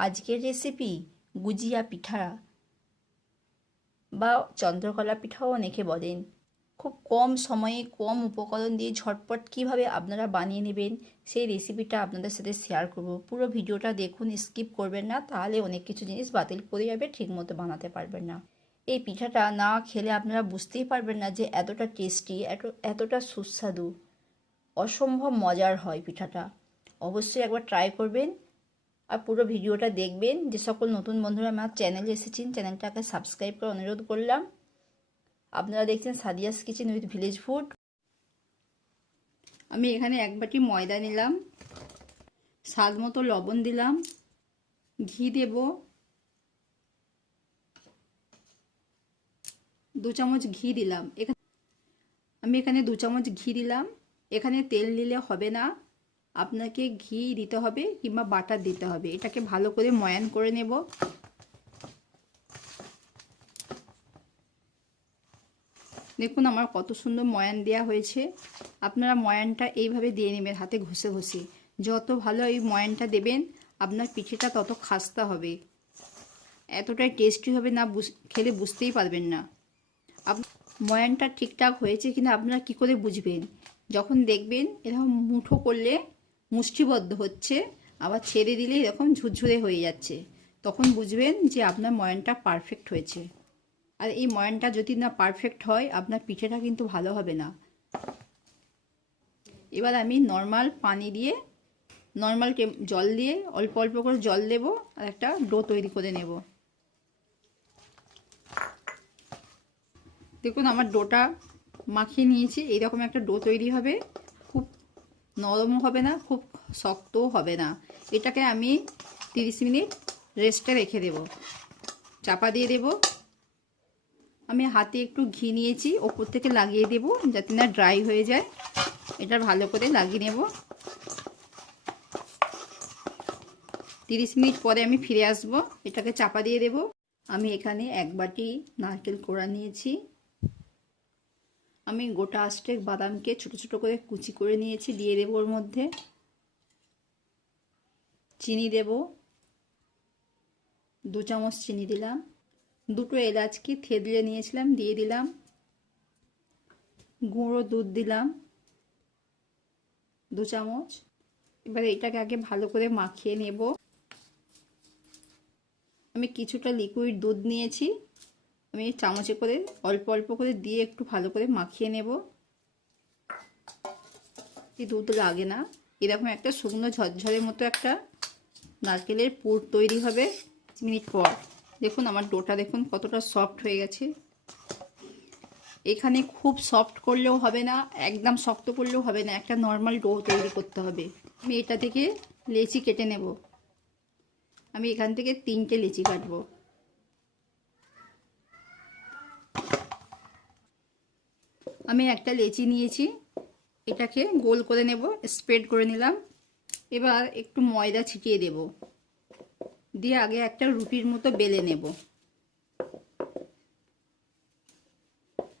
আজকের রেসিপি গুজিয়া পিঠা বা চন্দ্রকলা পিঠাও অনেকে বলেন। খুব কম সময়ে কম উপকরণ দিয়ে ঝটপট কীভাবে আপনারা বানিয়ে নেবেন সেই রেসিপিটা আপনাদের সাথে শেয়ার করব। পুরো ভিডিওটা দেখুন স্কিপ করবেন না, তাহলে অনেক কিছু জিনিস বাতিল করে যাবে, ঠিকমতো বানাতে পারবেন না। এই পিঠাটা না খেলে আপনারা বুঝতেই পারবেন না যে এতটা টেস্টি এত, এতটা সুস্বাদু। অসম্ভব মজার হয় পিঠাটা। অবশ্যই একবার ট্রাই করবেন। আর পুরো ভিডিওটা দেখবেন। যে সকল নতুন বন্ধুরা আমার চ্যানেলে এসেছেন চ্যানেলটাকে সাবস্ক্রাইব করে অনুরোধ করলাম। আপনারা দেখছেন Sadia's kitchen with village food আমি এখানে এক বাটি ময়দা নিলাম, স্বাদ মতো লবণ দিলাম, ঘি দেব। দু চামচ ঘি দিলাম। এখানে আমি এখানে দু চামচ ঘি দিলাম। এখানে তেল নিলে হবে না। আপনাকে ঘি দিতে হবে কিংবা বাটার দিতে হবে। এটাকে ভালো করে ময়ান করে নেব। দেখুন আমার কত সুন্দর ময়ান দেওয়া হয়েছে। আপনারা ময়ানটা এইভাবে দিয়ে নেবেন হাতে ঘষে ঘষে। যত ভালো এই ময়ানটা দেবেন, আপনার পিঠেটা তত খাস্তা হবে। এতটাই টেস্টি হবে না খেলে বুঝতেই পারবেন না। ময়ানটা ঠিকঠাক হয়েছে কিনা আপনারা কি করে বুঝবেন? যখন দেখবেন এরকম মুঠো করলে মুষ্টিবদ্ধ হচ্ছে, আবার ছেড়ে দিলে এরকম ঝুরঝুরে হয়ে যাচ্ছে। তখন বুঝবেন যে আপনার ময়নটা পারফেক্ট হয়েছে। আর এই ময়ানটা যদি না পারফেক্ট হয়, আপনার পিঠেটা কিন্তু ভালো হবে না। এবার আমি নর্মাল পানি দিয়ে নর্মাল জল দিয়ে অল্প অল্প করে জল দেব আর একটা ডো তৈরি করে নেব। দেখুন আমার ডোটা মাখিয়ে নিয়েছি, এইরকম একটা ডো তৈরি হবে। নরমও হবে না, খুব শক্তও হবে না। এটাকে আমি 30 মিনিট রেস্টে রেখে দেব। চাপা দিয়ে দেব। আমি হাতে একটু ঘি নিয়েছি, ওপর থেকে লাগিয়ে দেব যাতে না ড্রাই হয়ে যায়। এটা ভালো করে লাগিয়ে নেব। 30 মিনিট পরে আমি ফিরে আসব। এটাকে চাপা দিয়ে দেব। আমি এখানে এক বাটি নারকেল কোড়া নিয়েছি। আমি গোটা আষ্টেক বাদামকে ছোট ছোট করে কুচি করে নিয়েছি, দিয়ে দেবো ওর মধ্যে। চিনি দেব। দু চামচ চিনি দিলাম। দুটো এলাচকে থেদলে নিয়েছিলাম, দিয়ে দিলাম। গুঁড়ো দুধ দিলাম। দু চামচ। এবার এটাকে আগে ভালো করে মাখিয়ে নেব। আমি কিছুটা লিকুইড দুধ নিয়েছি। আমি চামচে করে, অল্প অল্প করে দিয়ে একটু ভালো করে মাখিয়ে নেব। দুধ লাগে না। এরকম একটা শুকনো ঝরঝরের মতো একটা নারকেলের পুর তৈরি হবে মিনিট পর। দেখুন আমার ডোটা দেখুন কতটা সফট হয়ে গেছে। এখানে খুব সফট করলেও হবে না, একদম শক্ত করলেও হবে না, একটা নর্মাল ডো তৈরি করতে হবে। আমি এটা থেকে লেচি কেটে নেব। আমি এখান থেকে তিনটে লেচি কাটবো। আমি একটা লেচি নিয়েছি, এটাকে গোল করে নেব স্প্রেড করে নিলাম। এবার একটু ময়দা ছিটিয়ে দেব। দিয়ে আগে একটা রুটির মতো বেলে নেব।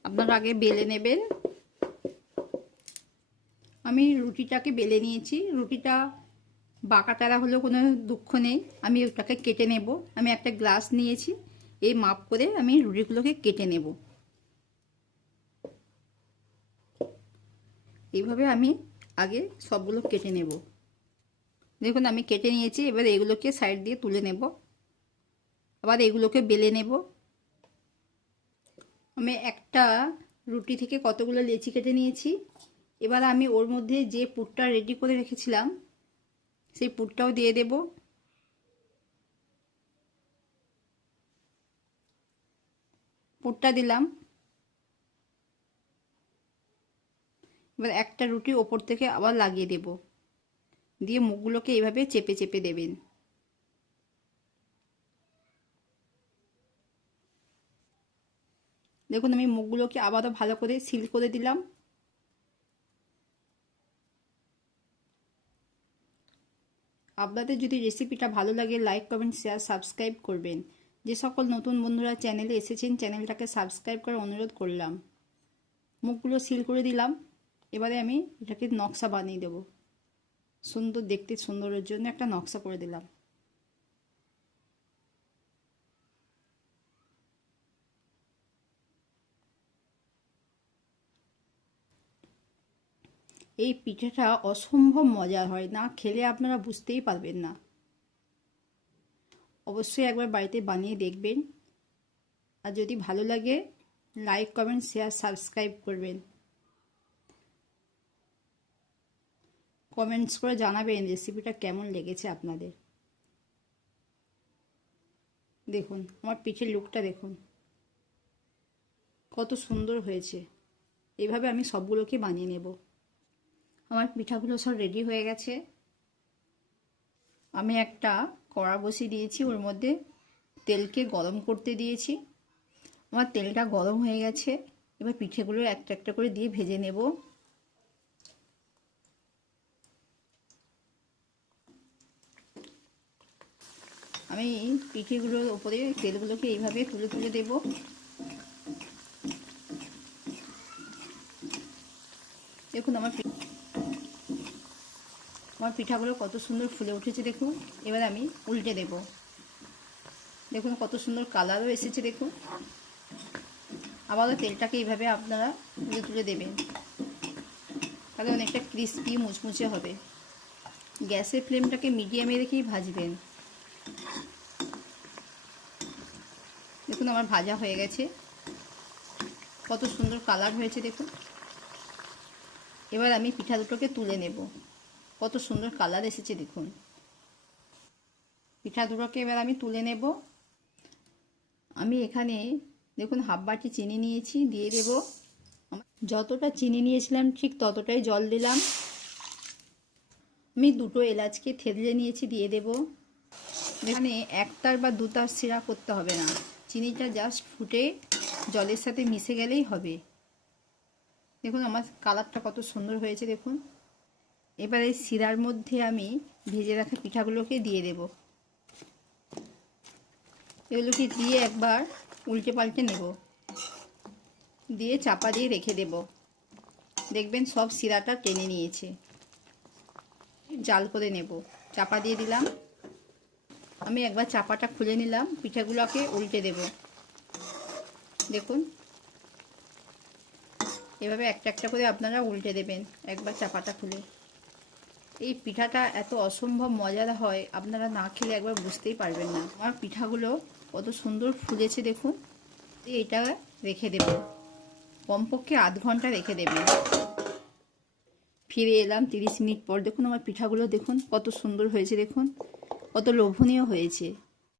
আপনারা আগে বেলে নেবেন। আমি রুটিটাকে বেলে নিয়েছি। রুটিটা বাঁকা তারা হলেও কোনো দুঃখ নেই। আমি ওটাকে কেটে নেব। আমি একটা গ্লাস নিয়েছি। এই মাপ করে আমি রুটিগুলোকে কেটে নেব। এইভাবে আমি আগে সবগুলো কেটে নেব। দেখুন, আমি কেটে নিয়েছি, এবার এগুলোকে সাইড দিয়ে তুলে নেব। আবার এগুলোকে বেলে নেব। আমি একটা রুটি থেকে কতগুলো লেচি কেটে নিয়েছি। এবার আমি ওর মধ্যে যে পুরটা রেডি করে রেখেছিলাম, সেই পুরটাও দিয়ে দেব। পুরটা দিলাম। এবার একটা রুটি ওপর থেকে আবার লাগিয়ে দেব। দিয়ে মুখগুলোকে এইভাবে চেপে চেপে দেবেন। দেখুন, আমি মুখগুলোকে আবারও ভালো করে সিল করে দিলাম। আপনাদের যদি রেসিপিটা ভালো লাগে, লাইক, কমেন্ট, শেয়ার, সাবস্ক্রাইব করবেন। যে সকল নতুন বন্ধুরা চ্যানেলে এসেছেন, চ্যানেলটাকে সাবস্ক্রাইব করার অনুরোধ করলাম। মুখগুলো সিল করে দিলাম। এবারে আমি এটাকে নকশা বানিয়ে দেব। সুন্দর, দেখতে সুন্দরের জন্য একটা নকশা করে দিলাম। এই পিঠেটা অসম্ভব মজার হয়, না খেলে আপনারা বুঝতেই পারবেন না। অবশ্যই একবার বাড়িতে বানিয়ে দেখবেন। আর যদি ভালো লাগে, লাইক, কমেন্ট, শেয়ার, সাবস্ক্রাইব করবেন। কমেন্টস করে জানাবেন রেসিপিটা কেমন লেগেছে আপনাদের। দেখুন, আমার পিঠের লুকটা দেখুন। কত সুন্দর হয়েছে। এভাবে আমি সবগুলোকে বানিয়ে নেব। আমার পিঠাগুলো সব রেডি হয়ে গেছে। আমি একটা কড়া বসিয়ে দিয়েছি, ওর মধ্যে তেলকে গরম করতে দিয়েছি। আমার তেলটা গরম হয়ে গেছে। এবার পিঠেগুলো একটা একটা করে দিয়ে ভেজে নেব। আমি পিঠেগুলোর উপরে তেলগুলোকে এইভাবে তুলে তুলে দেব। দেখুন আমার আমার পিঠাগুলো কত সুন্দর ফুলে উঠেছে দেখুন। এবার আমি উল্টে দেব। দেখুন কত সুন্দর কালারও এসেছে দেখুন। আবারও তেলটাকে এইভাবে আপনারা তুলে তুলে দেবেন। তাহলে অনেকটা ক্রিস্পি মুচমুচে হবে। গ্যাসের ফ্লেমটাকে মিডিয়ামে রেখেই ভাজবেন। দেখুন আমার ভাজা হয়ে গেছে। কত সুন্দর কালার হয়েছে, দেখুন। এবার আমি পিঠা দুটোকে তুলে নেব। কত সুন্দর কালার এসেছে, দেখুন। পিঠা দুটোকে এবার আমি তুলে নেব। আমি এখানে, দেখুন হাফ বাটি চিনি নিয়েছি, দিয়ে দেব। যতটা চিনি নিয়েছিলাম, ঠিক ততটাই জল দিলাম। আমি দুটো এলাচকে থেতলে নিয়েছি, দিয়ে দেব। এখানে একটার বা দুটার সিরা করতে হবে না। চিনিটা জাস্ট ফুটে জলের সাথে মিশে গেলেই হবে। দেখুন আমার কালারটা কত সুন্দর হয়েছে দেখুন। এবার এই শিরার মধ্যে আমি ভেজে রাখা পিঠাগুলোকে দিয়ে দেব। এগুলোকে দিয়ে একবার উল্টে পাল্টে নেব। দিয়ে চাপা দিয়ে রেখে দেব। দেখবেন সব শিরাটা টেনে নিয়েছে। জাল করে নেব। চাপা দিয়ে দিলাম। আমি একবার চাপাটা খুলে নিলাম, পিঠাগুলোকে উল্টে দেব। দেখুন। এভাবে একটা একটা করে আপনারা উল্টে দেবেন একবার চাপাটা খুলে। এই পিঠাটা এত অসম্ভব মজার হয়, আপনারা না খেলে একবার বুঝতেই পারবেন না। আমার পিঠাগুলো কত সুন্দর ফুলেছে দেখুন। এটা রেখে দেব। কমপক্ষে আধ ঘণ্টা রেখে দেবেন ফিরে এলাম তিরিশ মিনিট পর। দেখুন আমার পিঠাগুলো, দেখুন কত সুন্দর হয়েছে, দেখুন। কত লোভনীয় হয়েছে।